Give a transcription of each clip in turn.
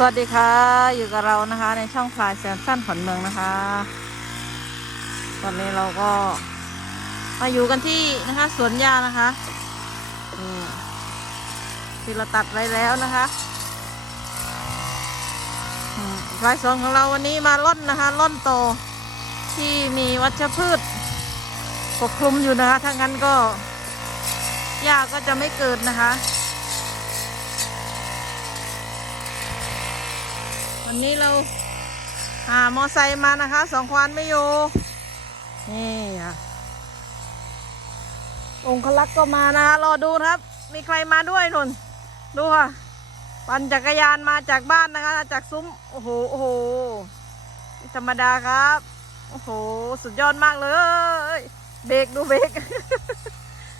สวัสดีค่ะ อยู่กับเรานะคะในช่องพลายแซมสั้นขอนเมืองนะคะ ตอนนี้เราก็มาอยู่กันที่นะคะ สวนยางนะคะนี่ที่เราตัดไว้แล้วนะคะอืมรายสวนของเราวันนี้มาล่นนะคะล่นโตที่มีวัชพืชปกคลุมอยู่นะคะถ้างั้นก็หญ้าก็จะไม่เกิดนะคะ วันนี้เราหามอไซค์มานะคะ สองควานไม่อยู่นี่ค่ะองคลักษ์ก็มานะคะ รอดูนะครับ มีใครมาด้วยนุนดูค่ะ ปั่นจักรยานมาจากบ้านนะคะ จากซุ้ม โอ้โห โอ้โหไม่ธรรมดาครับ โอ้โห สุดยอดมากเลย เบรกดูเบรก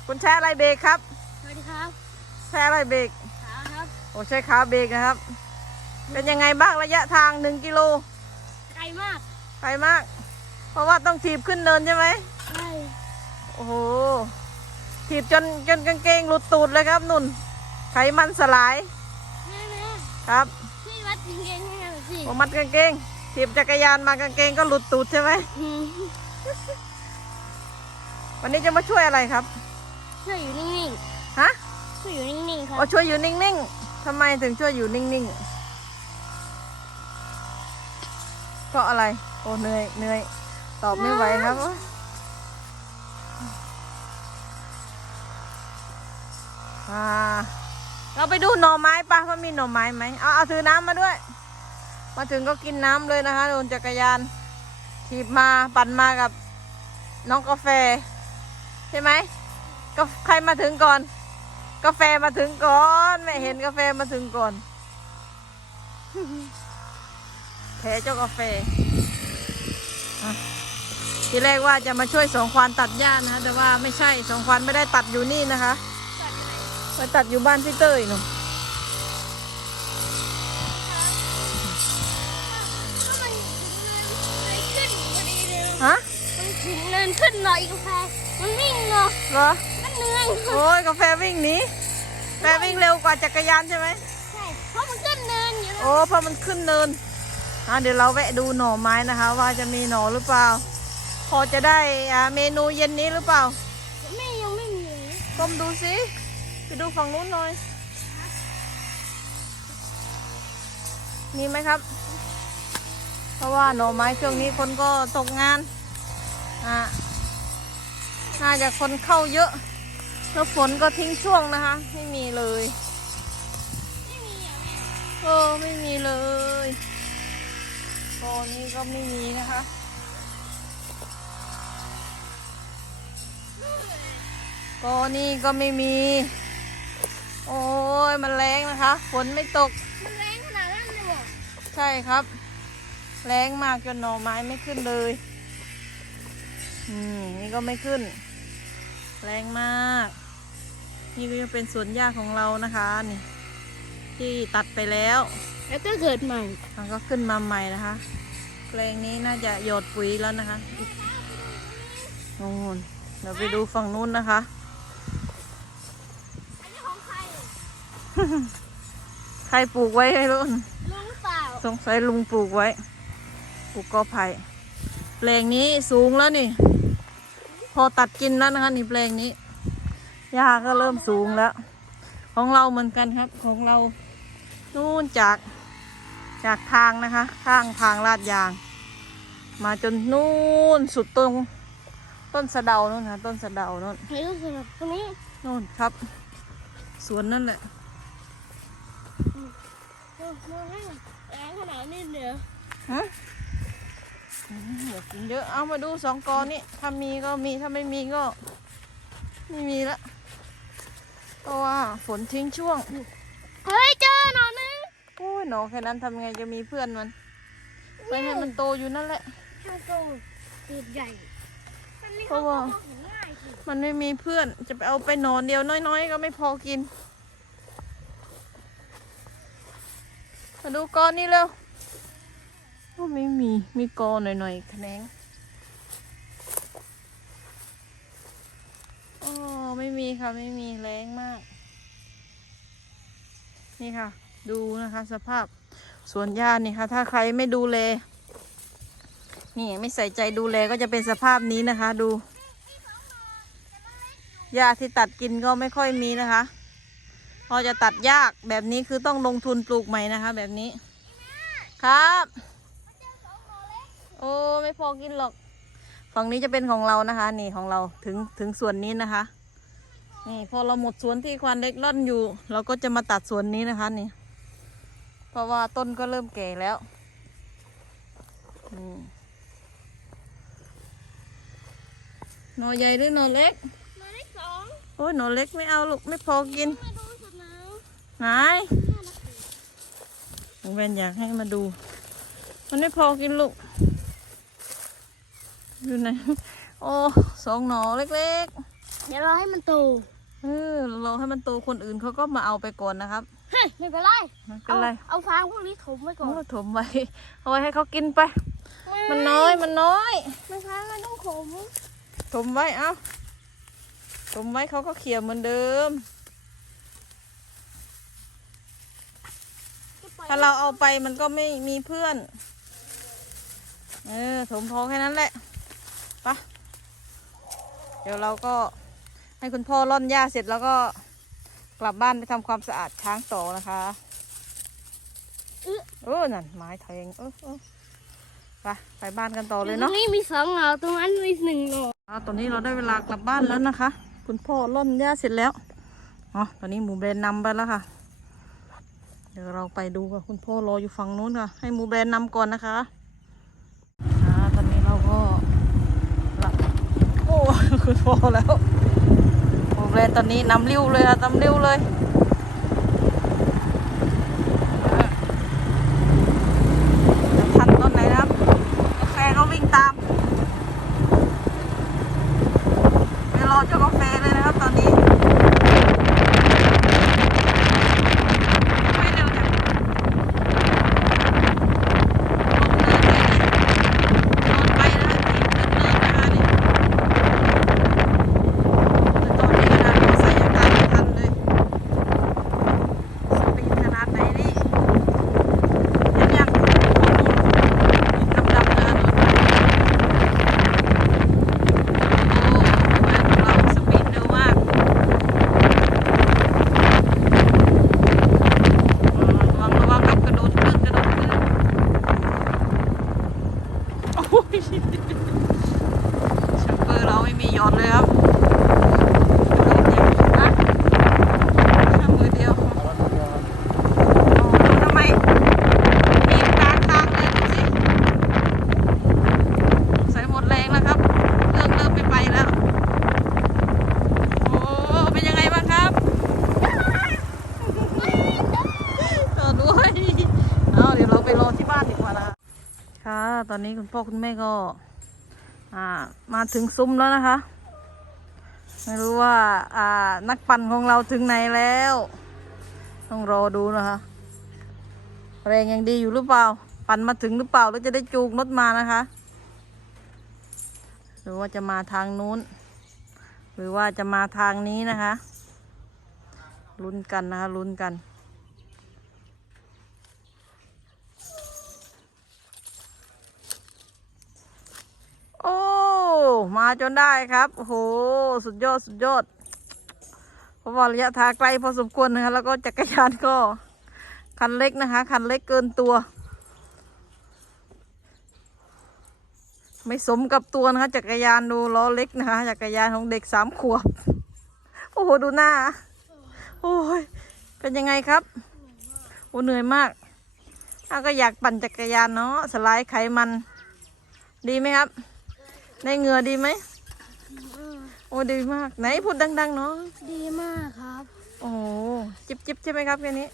คุณใช้อะไรเบรกครับ สวัสดีครับใช้อะไรเบรกขาครับ โอ้ใช้ขาเบรกนะครับ เป็นยังไงบ้างระยะทางหนึ่งกิโลไกลมากไกลมาก เพราะว่าต้องถีบขึ้นเนินใช่ไหมใช่โอ้โหถีบจนจนกางเกงหลุดตูดเลยครับนุ่น ไขมันสลายแม่แม่ครับพี่วัดจริงเองให้หน่อยสิผมมัดกางเกงถีบจักรยานมากางเกงก็หลุดตูดใช่ไหมอืมวันนี้จะมาช่วยอะไรครับ ช่วยอยู่นิ่งฮะๆช่วยอยู่นิ่งๆครัว่าบช่วยอยู่นิ่งๆทำไมถึงช่วยอยู่นิ่งๆ เพราะอะไร โอ้เหนื่อยเหนื่อยตอบไม่ไหวครับอ่าเราไปดูหน่อไม้ปะว่ามีหน่อไม้ไหมเอาเอาถือน้ำมาด้วย มาถึงก็กินน้ำเลยนะคะโดนจักรยานถีบมาปั่นมากับน้องกาแฟ ใช่ไหมก็ใครมาถึงก่อน กาแฟมาถึงก่อนแม่เห็นกาแฟมาถึงก่อน แพ้เจ้ากาแฟอะทีแรกว่าจะมาช่วยสองควานตัดหญ้านะคะแต่ว่าไม่ใช่สองควานไม่ได้ตัดอยู่นี่นะคะไปตัดอยู่บ้านพี่เต้ยหนูก็มันขึ้นพอดีเลยฮะมันถึงเนินขึ้นหน่อยกาแฟมันวิ่งเนาะเหรอมันเหนื่อยโอ้ยกาแฟวิ่งหนีแฟวิ่งเร็วกว่าจักรยานใช่ไหมใช่เพราะมันขึ้นเนินอยู่แล้วโอ้เพราะมันขึ้นเนิน อะเดี๋ยวเราแวะดูหน่อไม้นะคะ ว่าจะมีหน่อหรือเปล่า พอจะได้อ่าเมนูเย็นนี้หรือเปล่าแม่ยังไม่มีเลยก้มดูสิไปดูฝั่งนู้นหน่อย มีไหมครับ เพราะว่าหน่อไม้ช่วงนี้คนก็ตกงานอ่าน่าจะคนเข้าเยอะ แล้วฝนก็ทิ้งช่วงนะคะ ไม่มีเลย ไม่มีอะแม่เออไม่มีเลย ตอนนี้ก็ไม่มีนะคะก็นี่ก็ไม่มี โอ้ยมันแรงนะคะ ฝนไม่ตก มันแรงขนาดนั้นเลยเหรอใช่ครับ แรงมากจนหน่อไม้ไม่ขึ้นเลย อืม นี่ก็ไม่ขึ้น แรงมาก นี่ก็จะเป็นสวนหญ้าของเรานะคะนี่ที่ตัดไปแล้ว แล้วก็เกิดใหม่มันก็ขึ้นมาใหม่นะคะแปลงนี้น่าจะหยดปุ๋ยแล้วนะคะนู่นเดี๋ยวไปดูฝั่งนู้นนะคะอันนี้ของใครใครปลูกไว้ให้รุ่นลุงหรือเปล่าสงสัยลุงปลูกไว้ ปลูกกอไผ่แปลงนี้สูงแล้วนี่ พอตัดกินแล้วนะคะนี่แปลงนี้หญ้าก็เริ่มสูงแล้ว ของเราเหมือนกันครับของเรา นู่นจาก จากทางนะคะ ข้างทางลาดยาง มาจนนู่นสุดตรงต้นสะเดานู่นค่ะต้นสะเดานู่นเฮ้ยสำหรับคนนี้นู่นครับ สวนนั่นแหละโอ้มองให้แรงขนาดนี้เดี๋ยวฮะอืมเดี๋ยวกินเยอะเอามาดูสองกอนี้ถ้ามีก็มีถ้าไม่มีก็ ไม่มีละเพราะว่าฝนทิ้งช่วง เฮ้ยเจอหน่อนึง โอ้ยหนอแค่นั้นทำไงจะมีเพื่อนมันไปให้มันโตอยู่นั่นแหละ ถ้าโตเกิดใหญ่ มันนี่เพราะว่าเห็นง่ายสิมันไม่มีเพื่อนจะไปเอาไปหนอนเดียวน้อยๆ ก็ไม่พอกิน มาดูกอนี้เร็วโอ้ไม่มีมีกอหน่อยๆแขนงอ๋อไม่มีค่ะไม่มีแรงมาก นี่ค่ะ ดูนะคะ สภาพสวนหญ้านี่ค่ะ ถ้าใครไม่ดูแล นี่ไม่ใส่ใจดูแลก็จะเป็นสภาพนี้นะคะ ดูหญ้าที่ตัดกินก็ไม่ค่อยมีนะคะ พอจะตัดยากแบบนี้คือต้องลงทุนปลูกใหม่นะคะ แบบนี้ครับ โอ้ไม่พอกินหรอก ฝั่งนี้จะเป็นของเรานะคะ นี่ของเราถึงถึงส่วนนี้นะคะ นี่พอเราหมดสวนที่ควานเล็กล่อนอยู่ เราก็จะมาตัดสวนนี้นะคะนี่ เพราะว่าต้นก็เริ่มแก่แล้วอืมหน่อใหญ่หรือหน่อเล็กมาได้สองโอ้ยหน่อเล็กไม่เอาลูกไม่พอกินมาดูสุดน้ไหนำหนูแวนอยากให้มาดู มันไม่พอกินลูก อยู่ไหน โอ้สองหน่อเล็กเดี๋ยวรอให้มันโตๆ เออรอให้มันโตคนอื่นเขาก็มาเอาไปก่อนนะครับ เฮ้ยไม่เป็นไรไม่เป็นไร เอาเอาฟางพวกนี้ถมไว้ก่อโอ้นถมไว้เอาไว้ให้เขากินไป มันน้อยมันน้อย ไม่ใช่มันต้องถมถมไว้เอาถมไว้เขาก็เขี่ยเหมือนเดิม ถ้าเราเอาไปมันก็ไม่มีเพื่อน เออถมพอแค่นั้นแหละไปะเดี๋ยวเราก็ ให้คุณพ่อร่อนหญ้าเสร็จแล้วก็กลับบ้านไปทำความสะอาดช้างต่อนะคะเออนั่นไม้แทงเออเออไปไปบ้านกันต่อเลยตรเนาะงนี้มีสองเหงาตรงนั้นมีหนึ่งเหงาอ่าตอนนี้เราได้เวลากลับบ้านแล้วนะคะ คุณพ่อร่อนหญ้าเสร็จแล้วอ๋อตอนนี้หมูแบรนด์นำไปแล้วค่ะ เดี๋ยวเราไปดูกับคุณพ่อรออยู่ฝั่งนู้นค่ะ ให้หมูแบรนด์นำก่อนนะคะอ่าตอนนี้เราก็ละโอ้คุณพ่อแล้ว หมูแบรตอนนี้นำริ้วเลยค่ะนำริ้วเลยอ่าจะทันตอนไหนนะครับกาแฟก็วิ่งตาม ไปรอเจ้ากาแฟเลยนะครับตอนนี้ ไม่เร็วจังลงเนินไปเลยนอนไปนะทีมเนินๆนะคะนี่แต่ตอนนี้ขนาดเราใส่อากาศไม่ทันเลยสปีดขนาดไหนนี่เห็นยังดำๆนะโอ้เราสปีดเร็วมาก ระวังระวังครับกระโดดขึ้นกระโดดขึ้นโอ้ยชัมเปอร์เราไม่มีหยอดเลยครับกระโดดอย่างนี้นะแค่มือเดียวโอ้ดูทำไมมีกลางทางเลยดูสิใส่หมดแรงแล้วครับเริ่มเริ่มไม่ไปแล้ว โอ้เป็นยังไงบ้างครับ ต่อด้วย เอาเดี๋ยวเราไปรอที่บ้านดีกว่านะคะค่ะ ตอนนี้คุณพ่อคุณแม่ก็มาถึงซุ้มแล้วนะคะ ไม่รู้ว่าอ่านักปั่นของเราถึงไหนแล้ว ต้องรอดูนะคะ แรงยังดีอยู่หรือเปล่า ปั่นมาถึงหรือเปล่าแล้วจะได้จูงรถมานะคะ หรือว่าจะมาทางนู้น หรือว่าจะมาทางนี้นะคะลุ้นกันนะคะลุ้นกัน โอ้ มาจนได้ครับโอ้โหสุดยอดสุดยอดเพราะว่าระยะทางไกลพอสมควรนะคะแล้วก็จักรยานก็คันเล็กนะคะ คันเล็กเกินตัว ไม่สมกับตัวนะคะ จักรยานดูล้อเล็กนะคะ จักรยานของเด็กสามขวบโอ้โหดูหน้าโอ้ยเป็นยังไงครับโอ้เหนื่อยมากอ้าวก็อยากปั่นจักรยานเนาะสไลด์ไขมัน ดีไหมครับ ได้เหงื่อดีไหม โอ้ดีมาก ไหนพูดดังๆเนาะดีมากครับโอ้โหจิบจิบใช่ไหมครับแค่นี้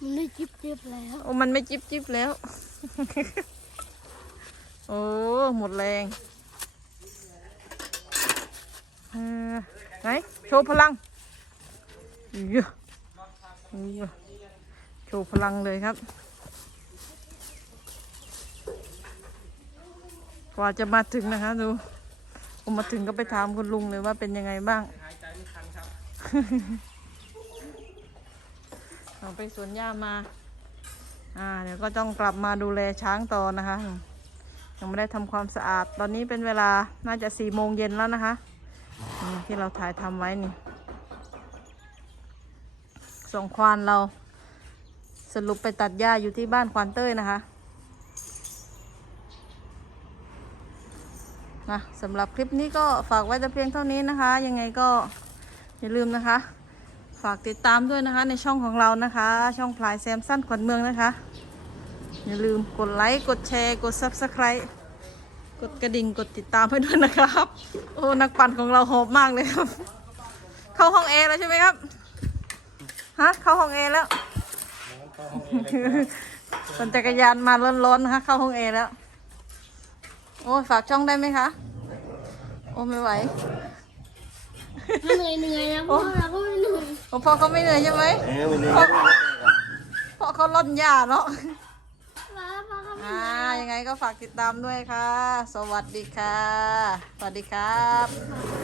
มันได้จิบจิบแล้วโอ้มันไม่จิบจิบแล้ว โอ้หมดแรงเออไหนโชว์พลังเยอะเยอะโชว์พลังเลยครับ ว่าจะมาถึงนะคะดูผมมาถึงก็ไปถามคุณลุงเลยว่าเป็นยังไงบ้างเราไปสวนหญ้ามา อ่า เดี๋ยวก็ต้องกลับมาดูแลช้างต่อนะคะ ยังไม่ได้ทำความสะอาด ตอนนี้เป็นเวลาน่าจะสี่โมงเย็นแล้วนะคะนี่ที่เราถ่ายทำไว้นี่ส่งควานเราสรุปไปตัดหญ้าอยู่ที่บ้านควานเต้ยนะคะ นะสำหรับคลิปนี้ก็ฝากไว้แต่เพียงเท่านี้นะคะ ยังไงก็อย่าลืมนะคะ ฝากติดตามด้วยนะคะในช่องของเรานะคะ ช่องพลายแซมสั้นขวัญเมืองนะคะ อย่าลืมกดไลค์กดแชร์กด Subscribe กดกระดิ่งกดติดตามให้ด้วยนะครับ โอ้นักปั่นของเราหอบมากเลยครับ เข้าห้องเอแล้วใช่ไหมครับฮะเข้าห้องเอแล้วปั่นจักรยานมาร้อนๆนะคะเข้าห้องเอแล้วโอ้ยฝากช่องได้ไหมคะ โอ้ไม่ไหวเหนื่อยเหนื่อยนะพ่อเราก็ไม่เหนื่อยโอ้พ่อเขาไม่เหนื่อยใช่ไหมเอ้ยวันนี้เพราะเขาล่อนหญ้าเนาะป้าป้าก็ไม่อ่าเหนื่อยยังไงก็ฝากติดตามด้วยค่ะ สวัสดีค่ะ สวัสดีครับ